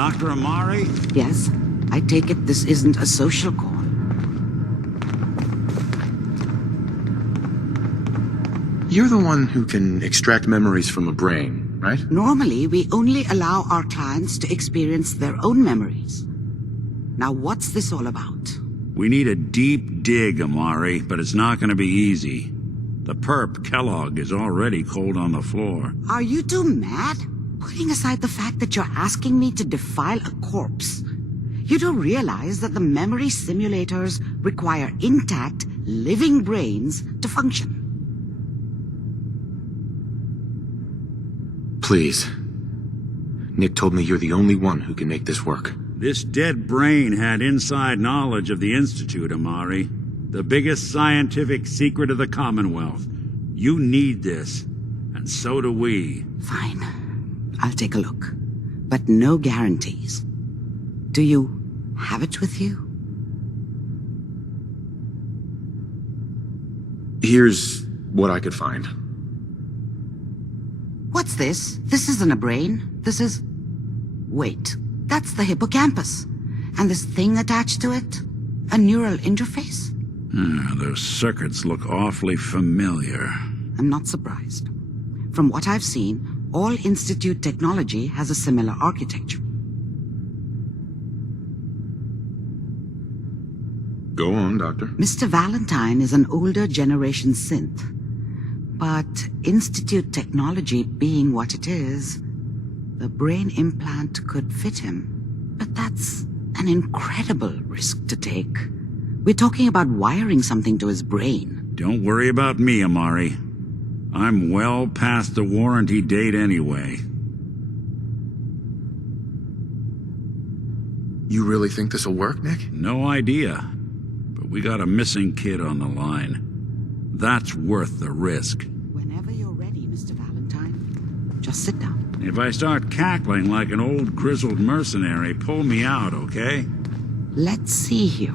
Dr. Amari? Yes, I take it this isn't a social call. You're the one who can extract memories from a brain, right? Normally, we only allow our clients to experience their own memories. Now, what's this all about? We need a deep dig, Amari, but it's not going to be easy. The perp, Kellogg, is already cold on the floor. Are you two mad? Putting aside the fact that you're asking me to defile a corpse, you don't realize that the memory simulators require intact, living brains to function. Please. Nick told me you're the only one who can make this work. This dead brain had inside knowledge of the Institute, Amari. The biggest scientific secret of the Commonwealth. You need this, and so do we. Fine. I'll take a look. But no guarantees. Do you have it with you? Here's what I could find. What's this? This isn't a brain. This is... Wait, that's the hippocampus. And this thing attached to it? A neural interface? Those circuits look awfully familiar. I'm not surprised. From what I've seen, all Institute technology has a similar architecture. Go on, Doctor. Mr. Valentine is an older generation synth. But Institute technology being what it is, the brain implant could fit him. But that's an incredible risk to take. We're talking about wiring something to his brain. Don't worry about me, Amari. I'm well past the warranty date anyway. You really think this'll work, Nick? No idea. But we got a missing kid on the line. That's worth the risk. Whenever you're ready, Mr. Valentine, just sit down. If I start cackling like an old grizzled mercenary, pull me out, okay? Let's see here.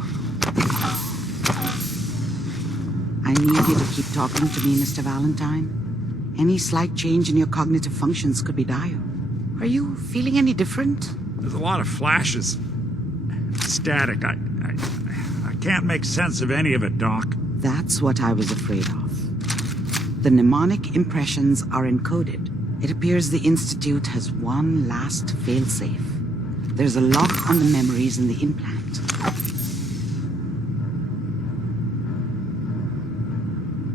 I need you to keep talking to me, Mr. Valentine. Any slight change in your cognitive functions could be dire. Are you feeling any different? There's a lot of flashes. Static. I can't make sense of any of it, Doc. That's what I was afraid of. The mnemonic impressions are encoded. It appears the Institute has one last failsafe. There's a lock on the memories in the implant.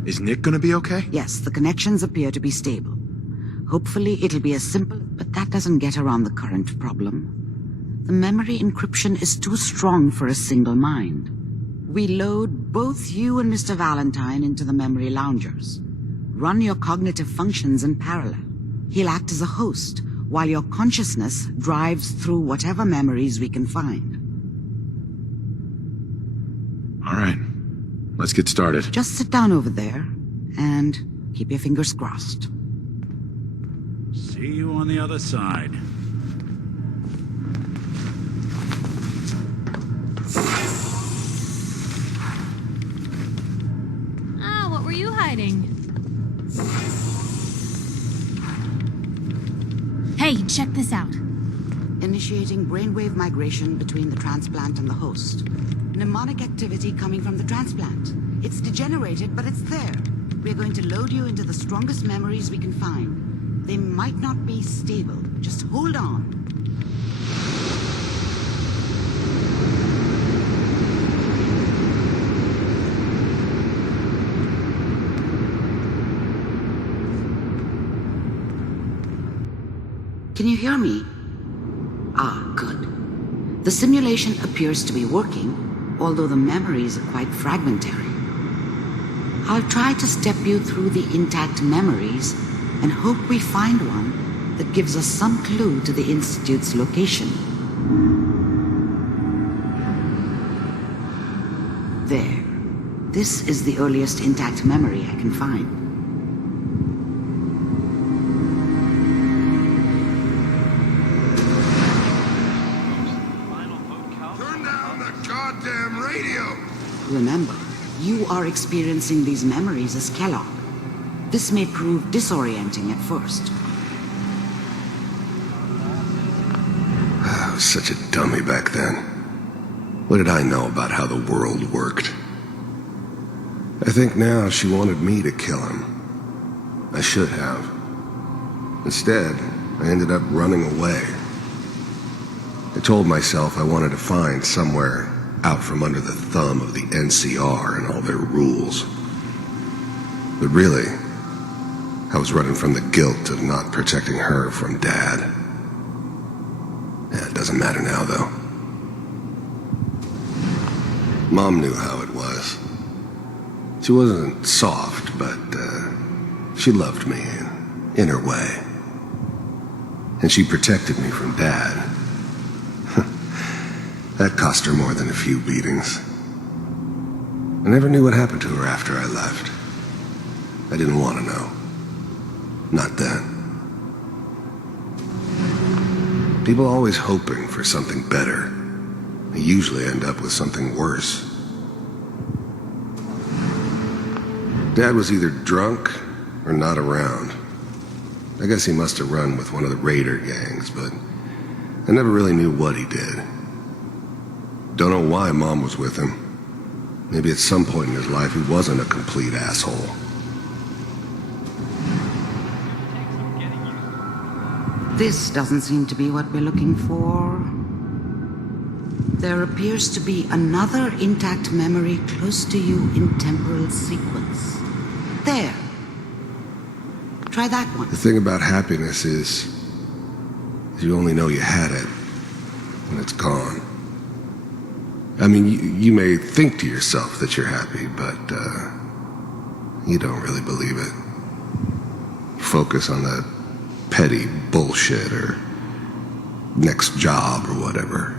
Is Nick gonna be okay? Yes, the connections appear to be stable. Hopefully it'll be as simple, but that doesn't get around the current problem. The memory encryption is too strong for a single mind. We load both you and Mr. Valentine into the memory loungers. Run your cognitive functions in parallel. He'll act as a host, while your consciousness drives through whatever memories we can find. All right. Let's get started. Just sit down over there, and keep your fingers crossed. See you on the other side. What were you hiding? Hey, check this out. Initiating brainwave migration between the transplant and the host. Mnemonic activity coming from the transplant. It's degenerated, but it's there. We're going to load you into the strongest memories we can find. They might not be stable. Just hold on. Can you hear me? Ah, good. The simulation appears to be working, although the memories are quite fragmentary. I'll try to step you through the intact memories and hope we find one that gives us some clue to the Institute's location. There. This is the earliest intact memory I can find. Remember, you are experiencing these memories as Kellogg. This may prove disorienting at first. was such a dummy back then. What did I know about how the world worked? I think now she wanted me to kill him. I should have. Instead, I ended up running away. I told myself I wanted to find somewhere out from under the thumb of the NCR and all their rules. But really, I was running from the guilt of not protecting her from Dad. Yeah, it doesn't matter now, though. Mom knew how it was. She wasn't soft, but she loved me in her way. And she protected me from Dad. That cost her more than a few beatings. I never knew what happened to her after I left. I didn't want to know. Not then. People are always hoping for something better. They usually end up with something worse. Dad was either drunk or not around. I guess he must have run with one of the raider gangs, but I never really knew what he did. Don't know why Mom was with him. Maybe at some point in his life he wasn't a complete asshole. This doesn't seem to be what we're looking for. There appears to be another intact memory close to you in temporal sequence. There. Try that one. The thing about happiness is you only know you had it when it's gone. I mean, you may think to yourself that you're happy, but you don't really believe it. You focus on the petty bullshit or next job or whatever.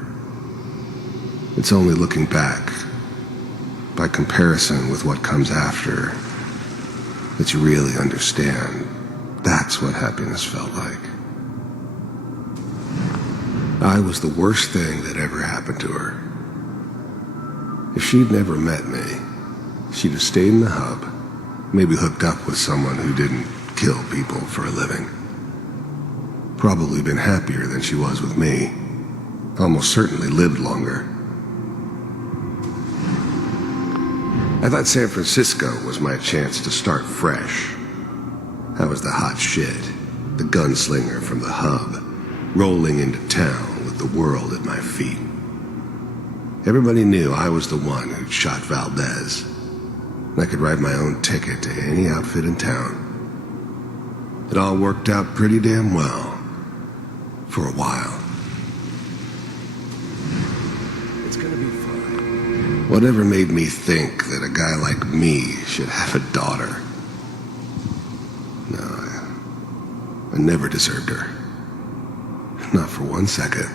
It's only looking back, by comparison with what comes after, that you really understand that's what happiness felt like. I was the worst thing that ever happened to her. If she'd never met me, she'd have stayed in the hub, maybe hooked up with someone who didn't kill people for a living. Probably been happier than she was with me. Almost certainly lived longer. I thought San Francisco was my chance to start fresh. I was the hot shit, the gunslinger from the hub, rolling into town with the world at my feet. Everybody knew I was the one who'd shot Valdez. I could write my own ticket to any outfit in town. It all worked out pretty damn well. For a while. It's gonna be fine. Whatever made me think that a guy like me should have a daughter? No, I never deserved her. Not for 1 second.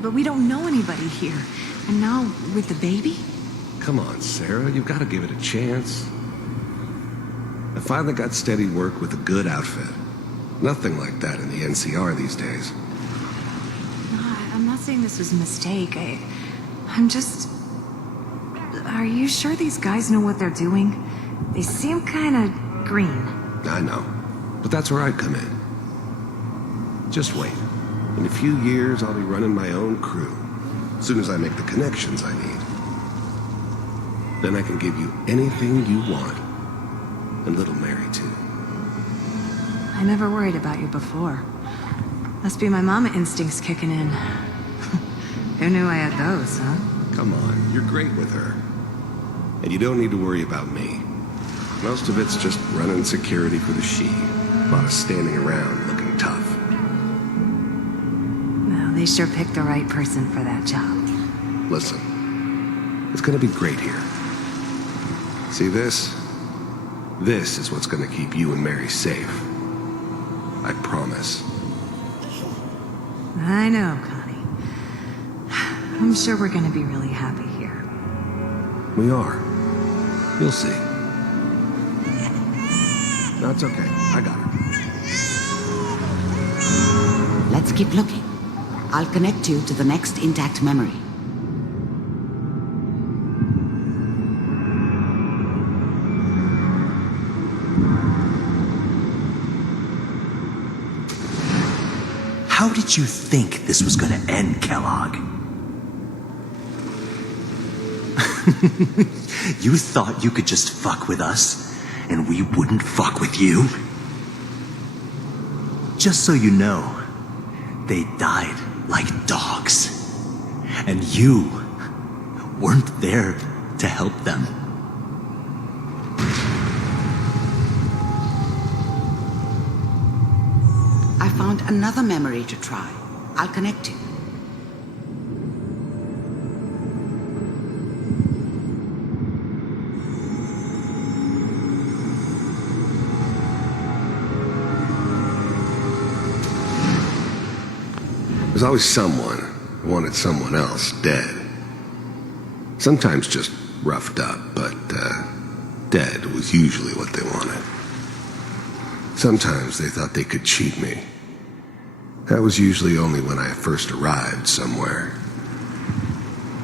But we don't know anybody here. And now, with the baby? Come on, Sarah, you've got to give it a chance. I finally got steady work with a good outfit. Nothing like that in the NCR these days. No, I'm not saying this was a mistake. I'm just... Are you sure these guys know what they're doing? They seem kinda green. I know, but that's where I come in. Just wait. In a few years, I'll be running my own crew. As soon as I make the connections I need. Then I can give you anything you want. And little Mary, too. I never worried about you before. Must be my mama instincts kicking in. Who knew I had those, huh? Come on, you're great with her. And you don't need to worry about me. Most of it's just running security for the she. A lot of standing around looking tough. Well, they sure picked the right person for that job. Listen, it's gonna be great here. See this? This is what's gonna keep you and Mary safe. I promise. I know, Connie. I'm sure we're gonna be really happy here. We are. You'll see. No, it's okay. I got it. Let's keep looking. I'll connect you to the next intact memory. How did you think this was gonna end, Kellogg? You thought you could just fuck with us, and we wouldn't fuck with you? Just so you know, they died like dogs. And you weren't there to help them. I found another memory to try. I'll connect you. There's always someone who wanted someone else dead. Sometimes just roughed up, but dead was usually what they wanted. Sometimes they thought they could cheat me. That was usually only when I first arrived somewhere.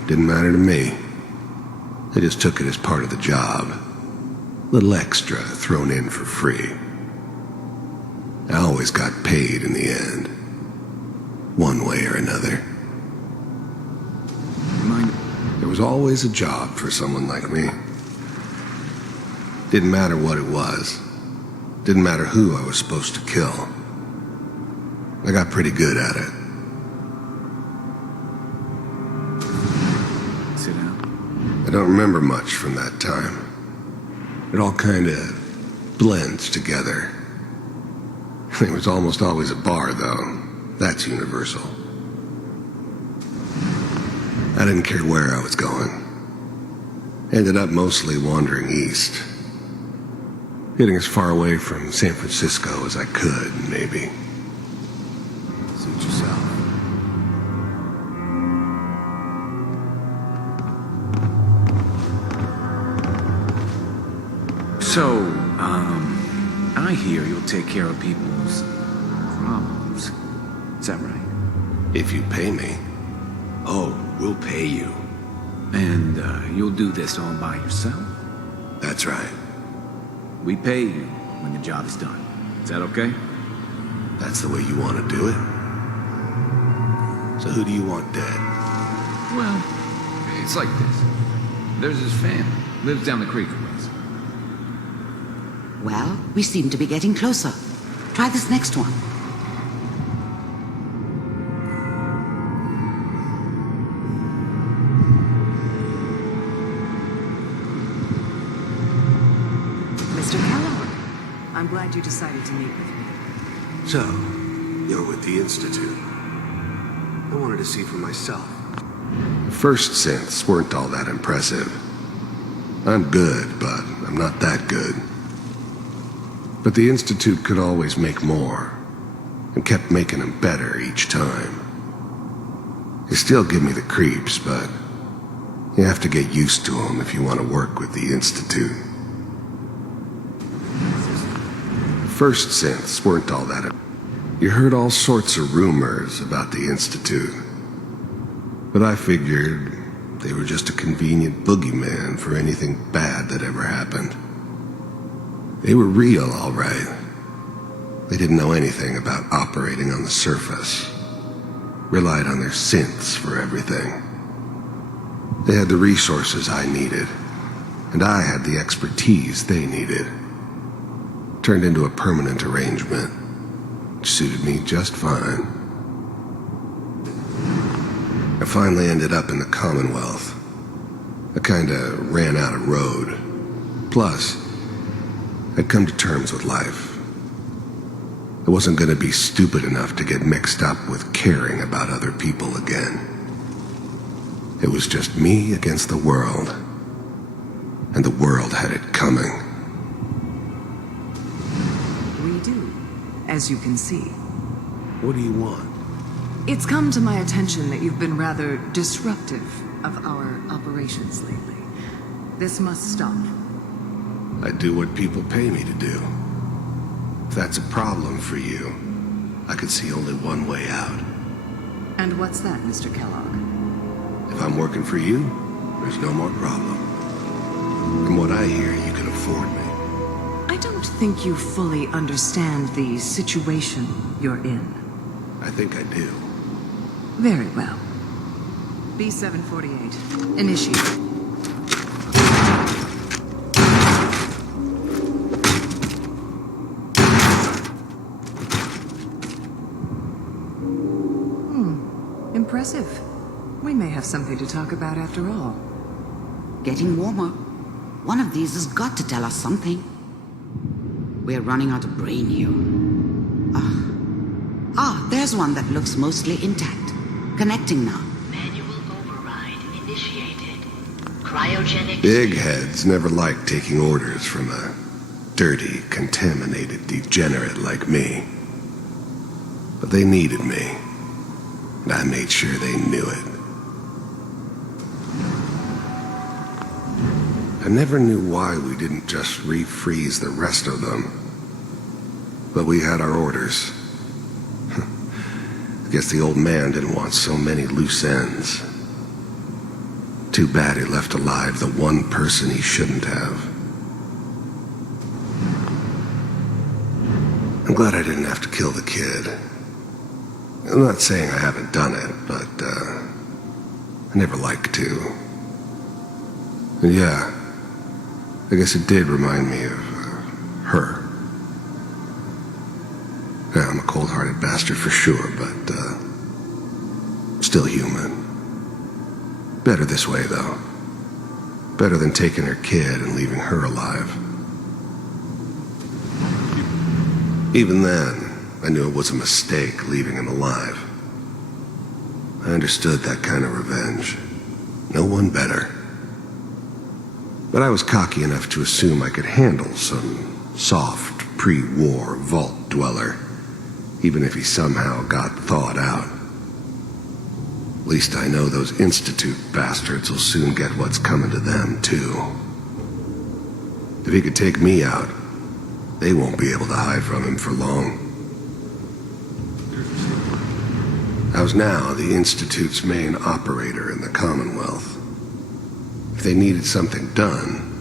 Didn't matter to me. They just took it as part of the job. Little extra thrown in for free. I always got paid in the end. One way or another. There was always a job for someone like me. Didn't matter what it was. Didn't matter who I was supposed to kill. I got pretty good at it. Sit down. I don't remember much from that time. It all kind of blends together. There was almost always a bar, though. That's universal. I didn't care where I was going. Ended up mostly wandering east. Getting as far away from San Francisco as I could, maybe. Suit yourself. So, I hear you'll take care of people's problems. Is that right? If you pay me. Oh, we'll pay you. And you'll do this all by yourself? That's right. We pay you when the job is done. Is that okay? That's the way you want to do it. So who do you want dead? Well, it's like this. There's his family. Lives down the creek a ways. Well, we seem to be getting closer. Try this next one. Mr. Kellogg, I'm glad you decided to meet with me. So, you're with the Institute. I wanted to see for myself. First synths weren't all that impressive. I'm good, but I'm not that good. But the Institute could always make more, and kept making them better each time. They still give me the creeps, but you have to get used to them if you want to work with the Institute. First synths weren't all that. You heard all sorts of rumors about the Institute. But I figured they were just a convenient boogeyman for anything bad that ever happened. They were real, all right. They didn't know anything about operating on the surface. Relied on their synths for everything. They had the resources I needed, and I had the expertise they needed. Turned into a permanent arrangement, which suited me just fine. I finally ended up in the Commonwealth. I kinda ran out of road. Plus, I'd come to terms with life. I wasn't gonna be stupid enough to get mixed up with caring about other people again. It was just me against the world. And the world had it coming. We do, as you can see. What do you want? It's come to my attention that you've been rather disruptive of our operations lately. This must stop. I do what people pay me to do. If that's a problem for you, I could see only one way out. And what's that, Mr. Kellogg? If I'm working for you, there's no more problem. From what I hear, you can afford me. I don't think you fully understand the situation you're in. I think I do. Very well. B-748. Initiate. Impressive. We may have something to talk about after all. Getting warmer. One of these has got to tell us something. We're running out of brain here. There's one that looks mostly intact. Connecting now. Manual override initiated. Cryogenic... Big heads never liked taking orders from a dirty, contaminated degenerate like me. But they needed me. And I made sure they knew it. I never knew why we didn't just refreeze the rest of them. But we had our orders. Guess the old man didn't want so many loose ends. Too bad he left alive the one person he shouldn't have. I'm glad I didn't have to kill the kid. I'm not saying I haven't done it, but, I never like to. And yeah, I guess it did remind me of, her. Yeah, I'm a cold-hearted bastard for sure, but, still human. Better this way, though. Better than taking her kid and leaving her alive. Even then, I knew it was a mistake leaving him alive. I understood that kind of revenge. No one better. But I was cocky enough to assume I could handle some soft, pre-war vault dweller, even if he somehow got thawed out. At least I know those Institute bastards will soon get what's coming to them, too. If he could take me out, they won't be able to hide from him for long. I was now the Institute's main operator in the Commonwealth. If they needed something done,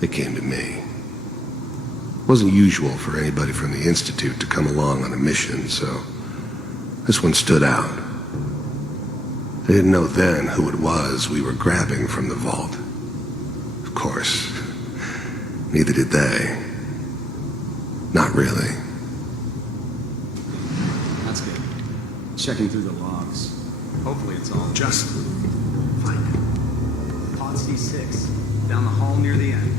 they came to me. It wasn't usual for anybody from the Institute to come along on a mission, so this one stood out. They didn't know then who it was we were grabbing from the vault. Of course, neither did they. Not really. That's good. Checking through the logs. Hopefully it's all... Just find it. Pod C6, down the hall near the end.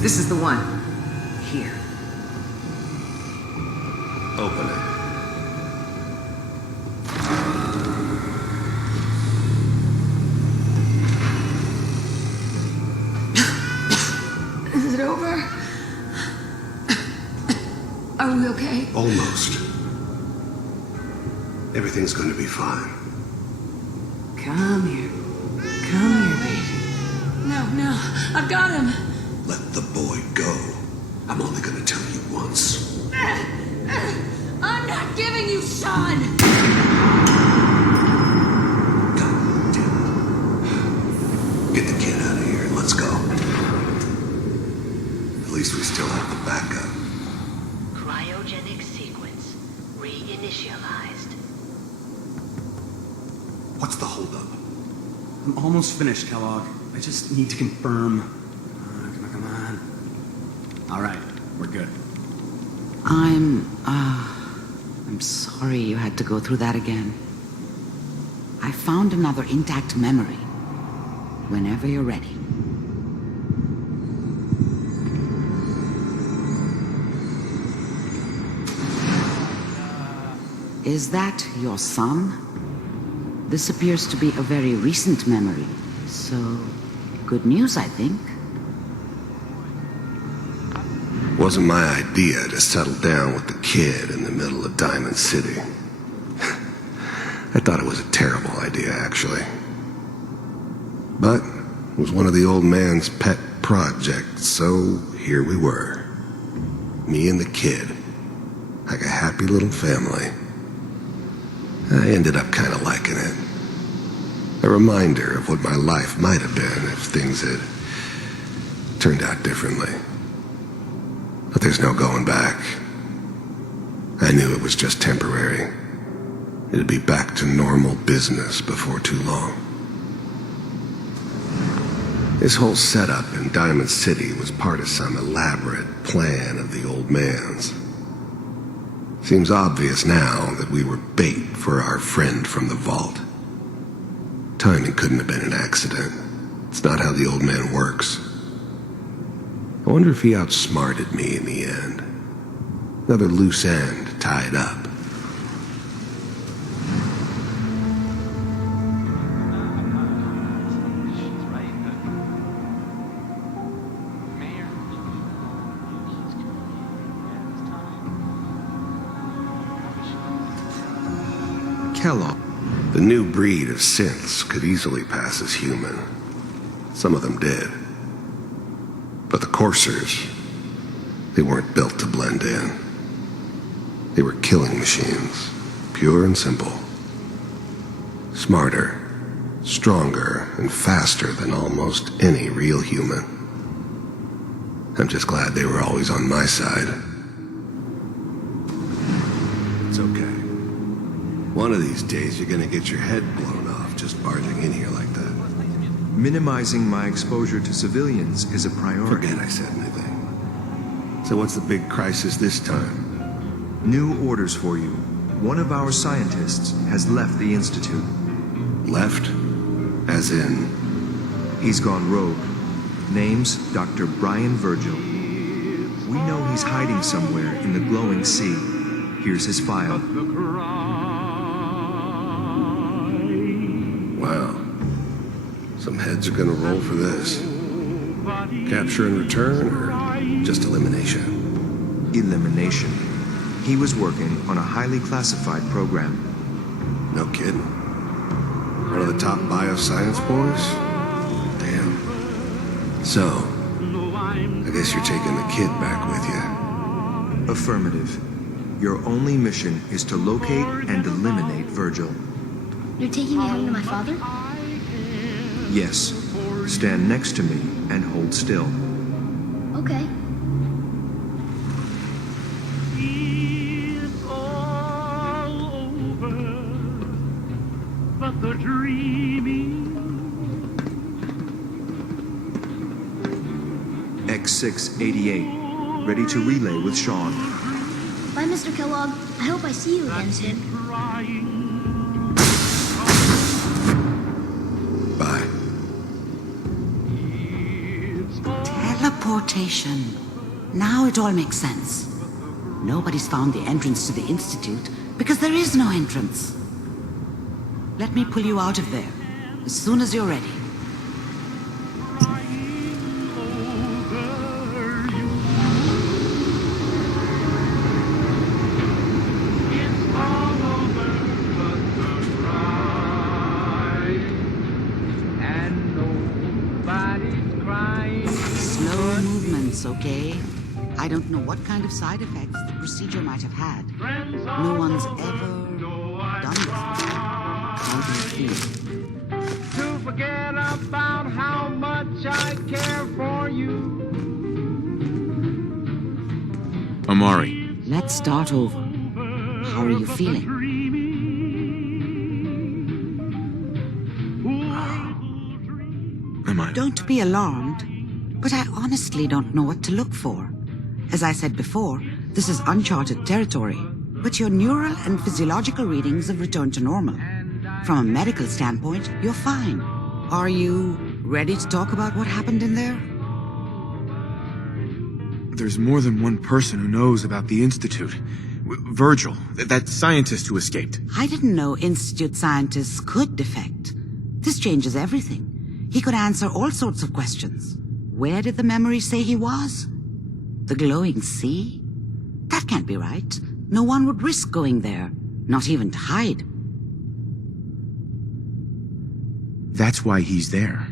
This is the one. Here. Open it. Is it over? Are we okay? Almost. Everything's going to be fine. Come here. Come here, baby. No, I've got him. Let the boy go. I'm only going to tell you once. I'm not giving you Sean. God damn it. Get the kid out of here and let's go. At least we still have the backup. Cryogenic sequence reinitialized. What's the holdup? I'm almost finished, Kellogg. I just need to confirm. Come on. All right, we're good. I'm sorry you had to go through that again. I found another intact memory. Whenever you're ready. Is that your son? This appears to be a very recent memory, so good news, I think. Wasn't my idea to settle down with the kid in the middle of Diamond City. I thought it was a terrible idea, actually. But it was one of the old man's pet projects, so here we were. Me and the kid, like a happy little family. I ended up kind of liking it. A reminder of what my life might have been if things had turned out differently. But there's no going back. I knew it was just temporary. It'd be back to normal business before too long. This whole setup in Diamond City was part of some elaborate plan of the old man's. Seems obvious now that we were bait for our friend from the vault. Timing couldn't have been an accident. It's not how the old man works. I wonder if he outsmarted me in the end. Another loose end tied up. Kellogg. The new breed of synths could easily pass as human. Some of them did. But the coursers, they weren't built to blend in. They were killing machines, pure and simple. Smarter, stronger, and faster than almost any real human. I'm just glad they were always on my side. It's okay. One of these days you're gonna get your head blown off just barging in here like that. Minimizing my exposure to civilians is a priority. Forget I said anything. So what's the big crisis this time? New orders for you. One of our scientists has left the Institute. Left? As in? He's gone rogue. Name's Dr. Brian Virgil. We know he's hiding somewhere in the glowing sea. Here's his file. Wow. Some heads are gonna roll for this. Capture and return, or just elimination? Elimination. He was working on a highly classified program. No kidding. One of the top bioscience boys? Damn. So, I guess you're taking the kid back with you. Affirmative. Your only mission is to locate and eliminate Virgil. You're taking me home to my father? Yes. Stand next to me and hold still. Okay. It's all over, but the dreaming. X688. Ready to relay with Sean. Bye, Mr. Kellogg. I hope I see you again soon. Bye. Teleportation. Now it all makes sense. Nobody's found the entrance to the Institute because there is no entrance. Let me pull you out of there as soon as you're ready. Slow movements, okay? I don't know what kind of side effects the procedure might have had. No one's ever done this before. How do you feel? To forget about how much I care for you. Amari. Let's start over. How are you feeling? Am I? Don't be alarmed, but I honestly don't know what to look for. As I said before, this is uncharted territory, but your neural and physiological readings have returned to normal. From a medical standpoint, you're fine. Are you ready to talk about what happened in there? There's more than one person who knows about the Institute. Virgil, that scientist who escaped. I didn't know Institute scientists could defect. This changes everything. He could answer all sorts of questions. Where did the memory say he was? The glowing sea? That can't be right. No one would risk going there, not even to hide. That's why he's there.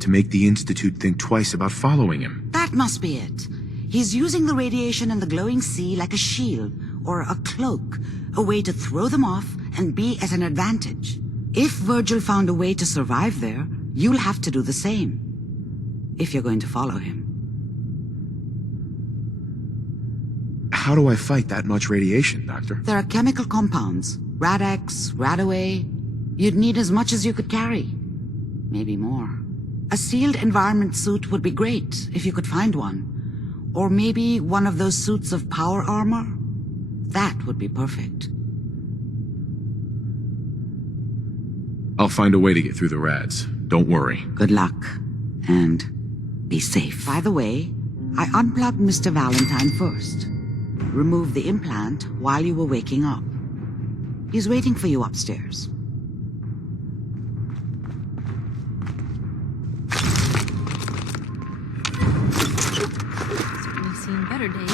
To make the Institute think twice about following him. That must be it. He's using the radiation in the glowing sea like a shield, or a cloak, a way to throw them off and be at an advantage. If Virgil found a way to survive there, you'll have to do the same. If you're going to follow him. How do I fight that much radiation, Doctor? There are chemical compounds. Rad-X, Radaway. You'd need as much as you could carry. Maybe more. A sealed environment suit would be great, if you could find one. Or maybe one of those suits of power armor? That would be perfect. I'll find a way to get through the rads. Don't worry. Good luck. And be safe. By the way, I unplugged Mr. Valentine first. Removed the implant while you were waking up. He's waiting for you upstairs. We've seen better days.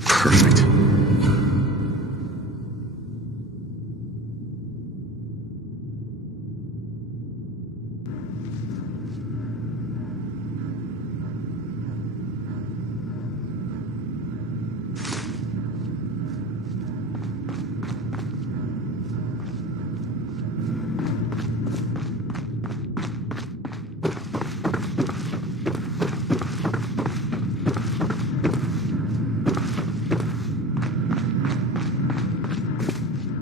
Perfect.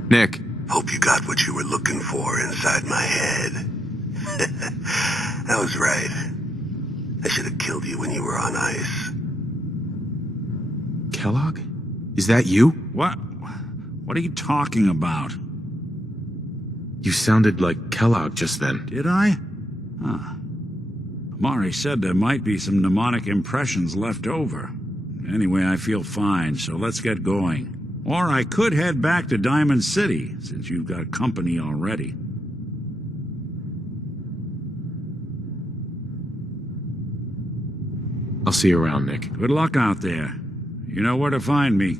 Nick. Hope you got what you were looking for inside my head. That was right. I should have killed you when you were on ice. Kellogg? Is that you? What? What are you talking about? You sounded like Kellogg just then. Did I? Huh. Amari said there might be some mnemonic impressions left over. Anyway, I feel fine, so let's get going. Or I could head back to Diamond City, since you've got company already. I'll see you around, Nick. Good luck out there. You know where to find me.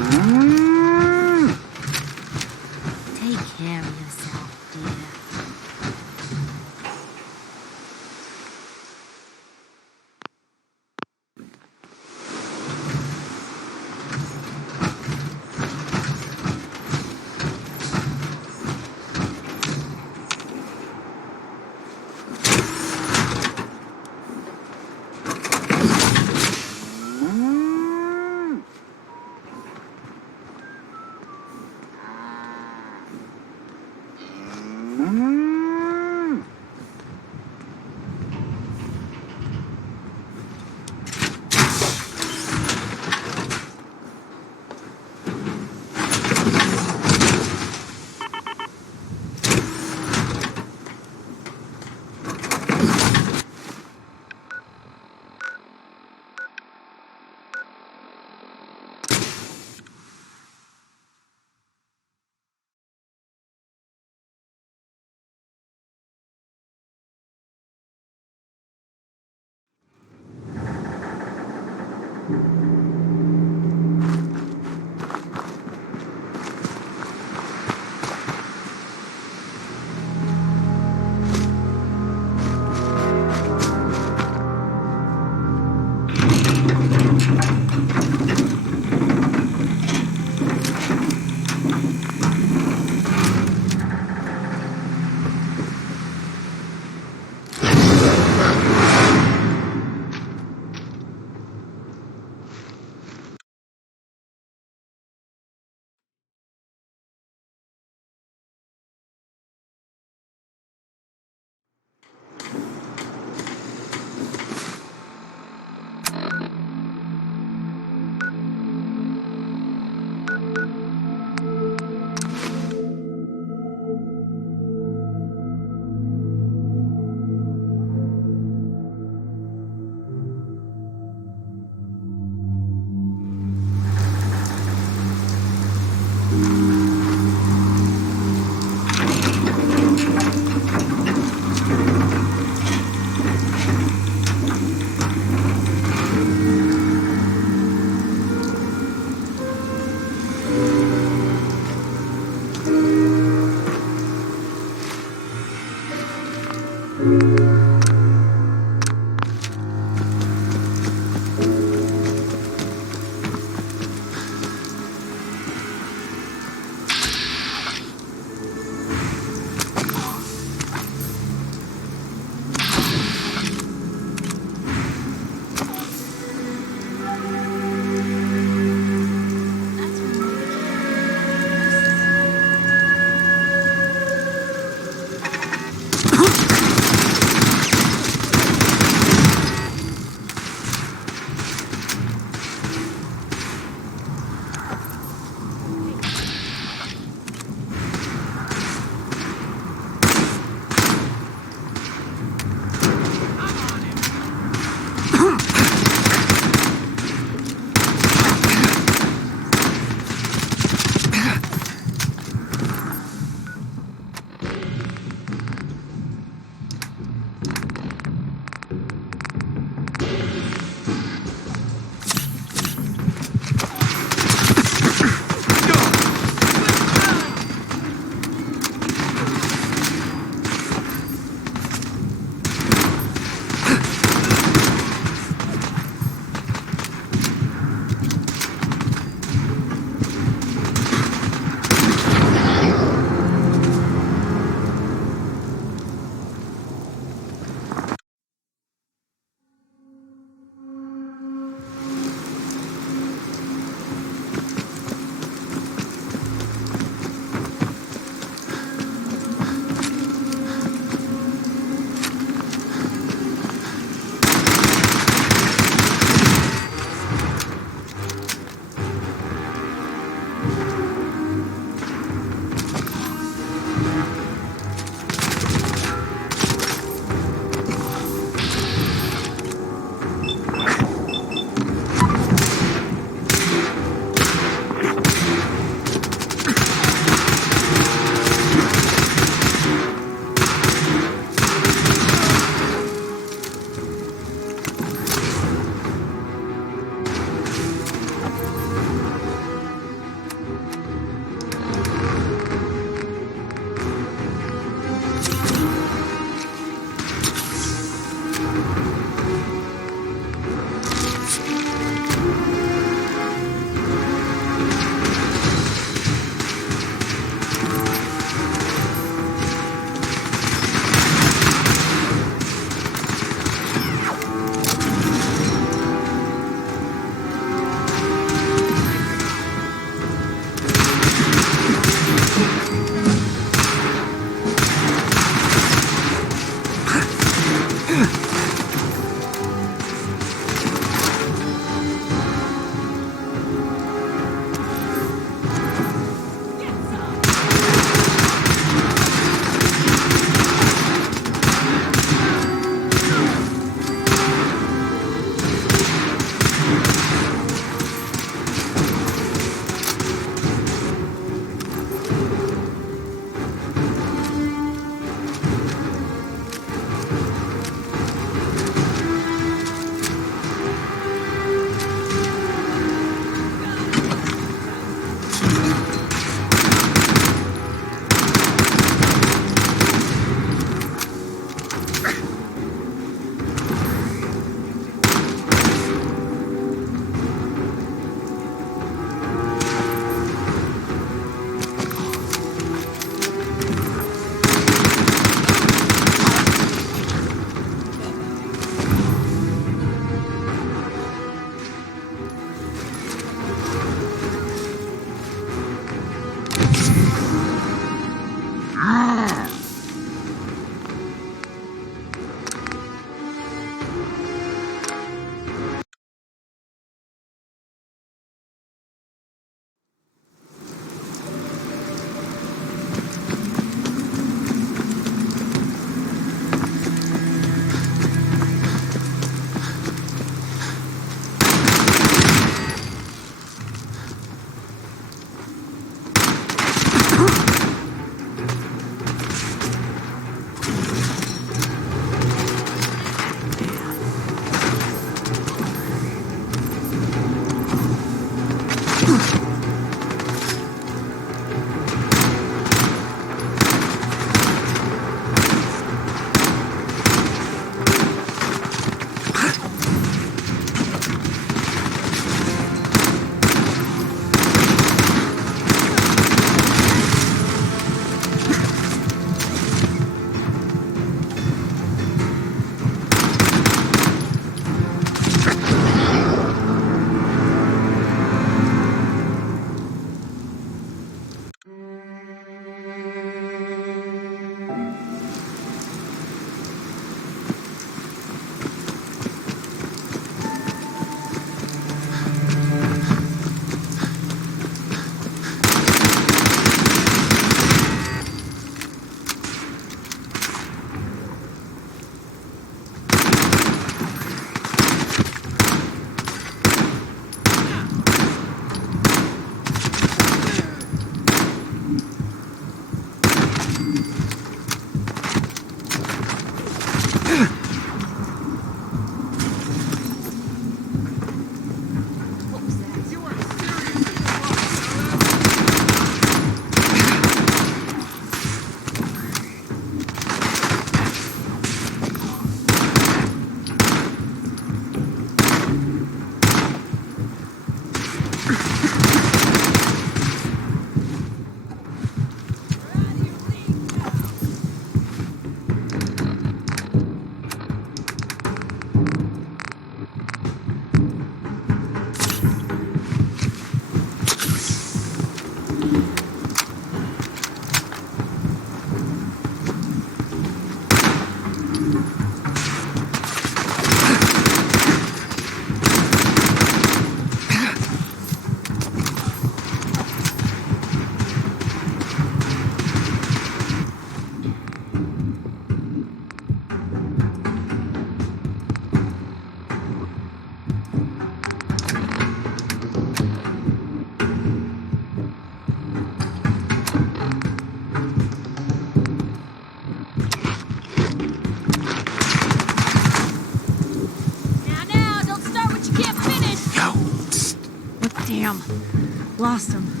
Damn. Lost him.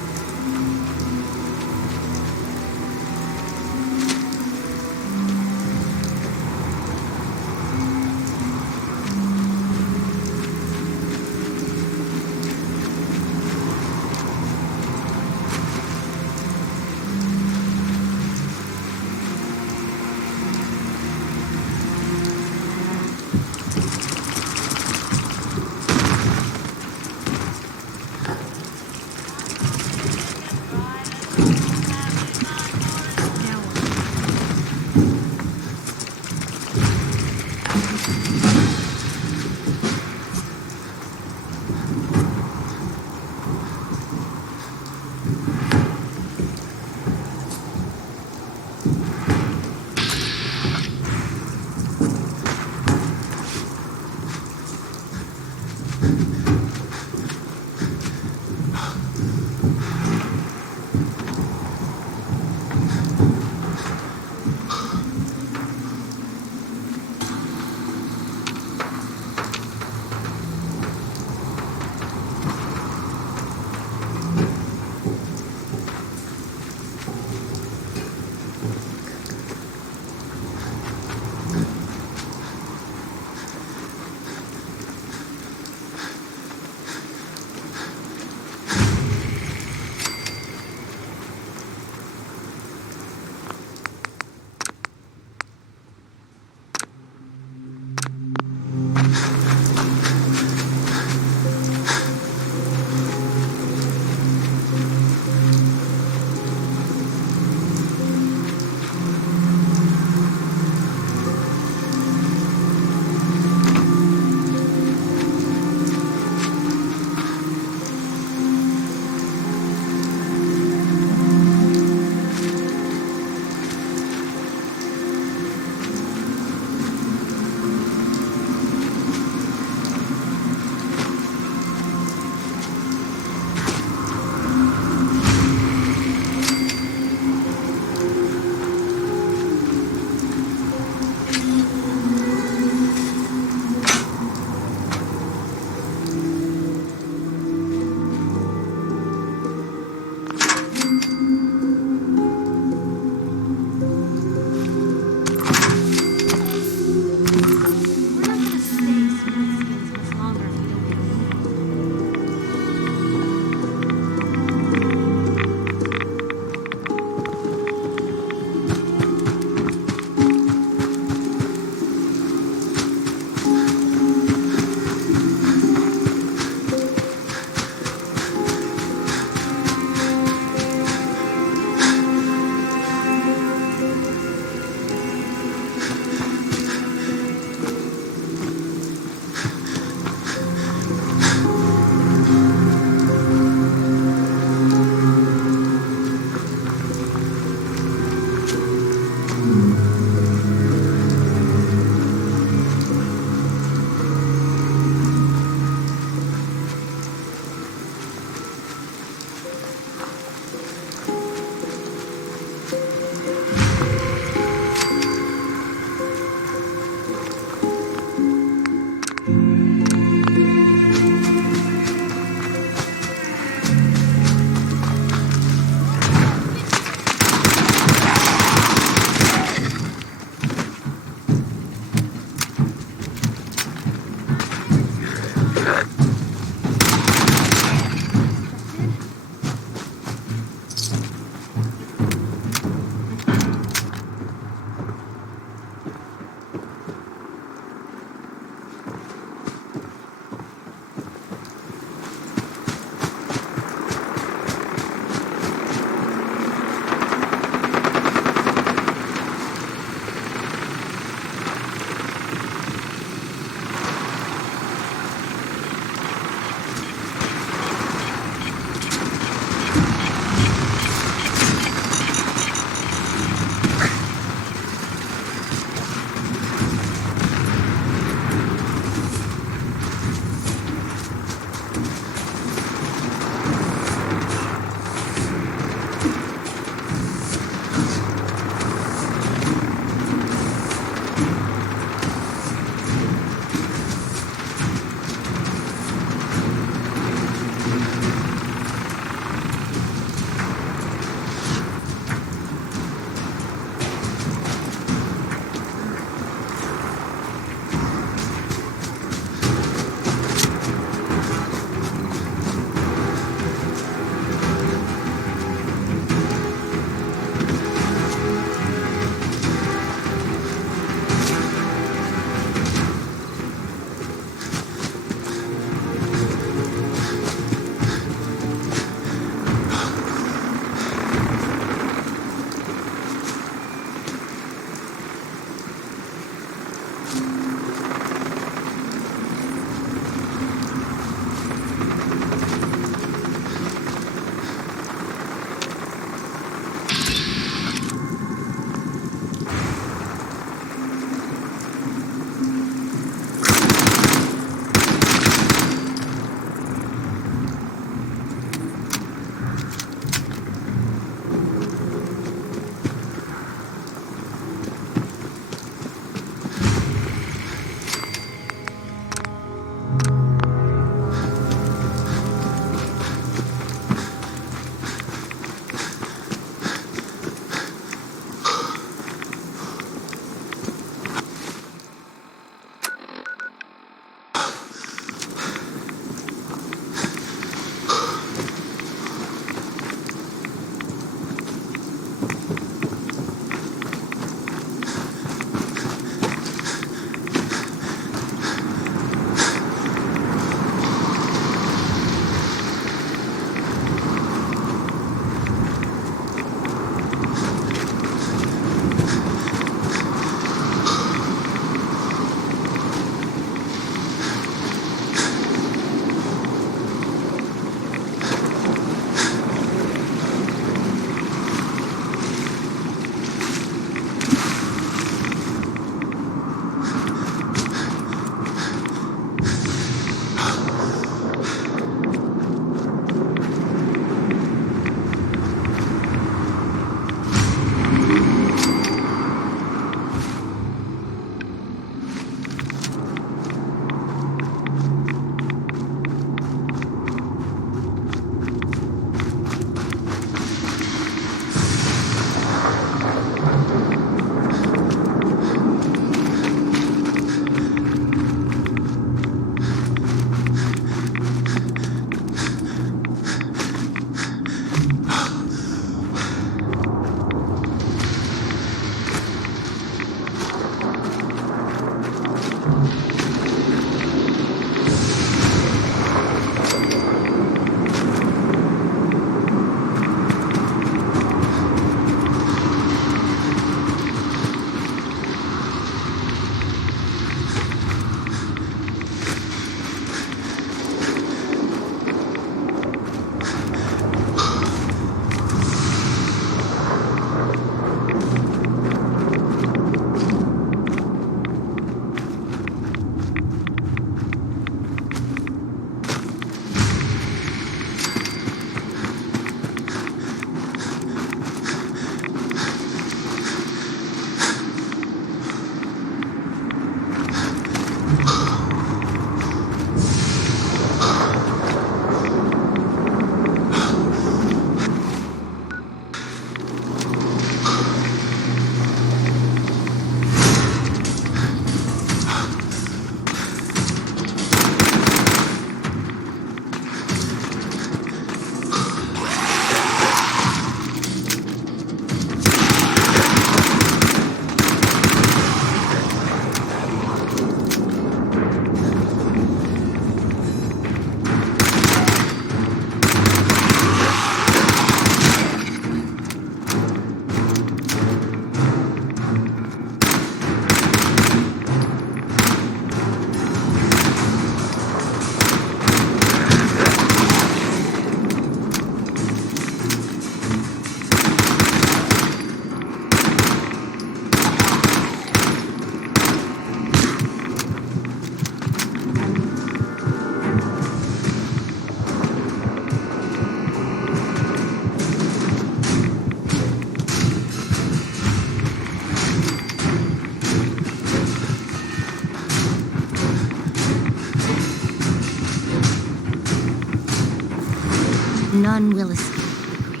None will escape.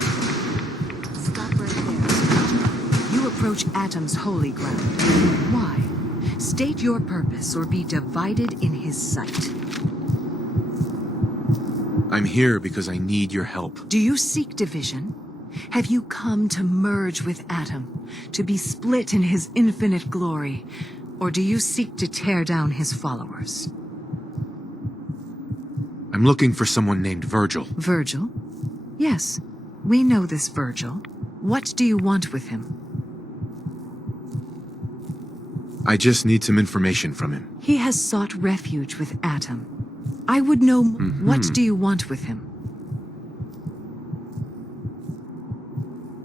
Stop right there. You approach Atom's holy ground. Why? State your purpose or be divided in his sight. I'm here because I need your help. Do you seek division? Have you come to merge with Atom, to be split in his infinite glory? Or do you seek to tear down his followers? I'm looking for someone named Virgil. Virgil? Yes, we know this Virgil. What do you want with him? I just need some information from him. He has sought refuge with Atom. I would know... What do you want with him?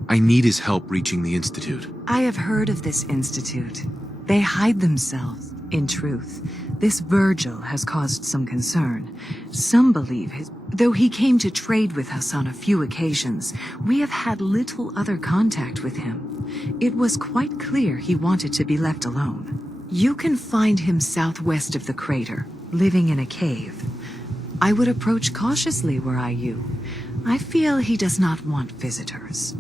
I need his help reaching the Institute. I have heard of this institute. They hide themselves. In truth, this Virgil has caused some concern. Some believe though he came to trade with us on a few occasions, we have had little other contact with him. It was quite clear he wanted to be left alone. You can find him southwest of the crater, living in a cave. I would approach cautiously were I you. I feel he does not want visitors.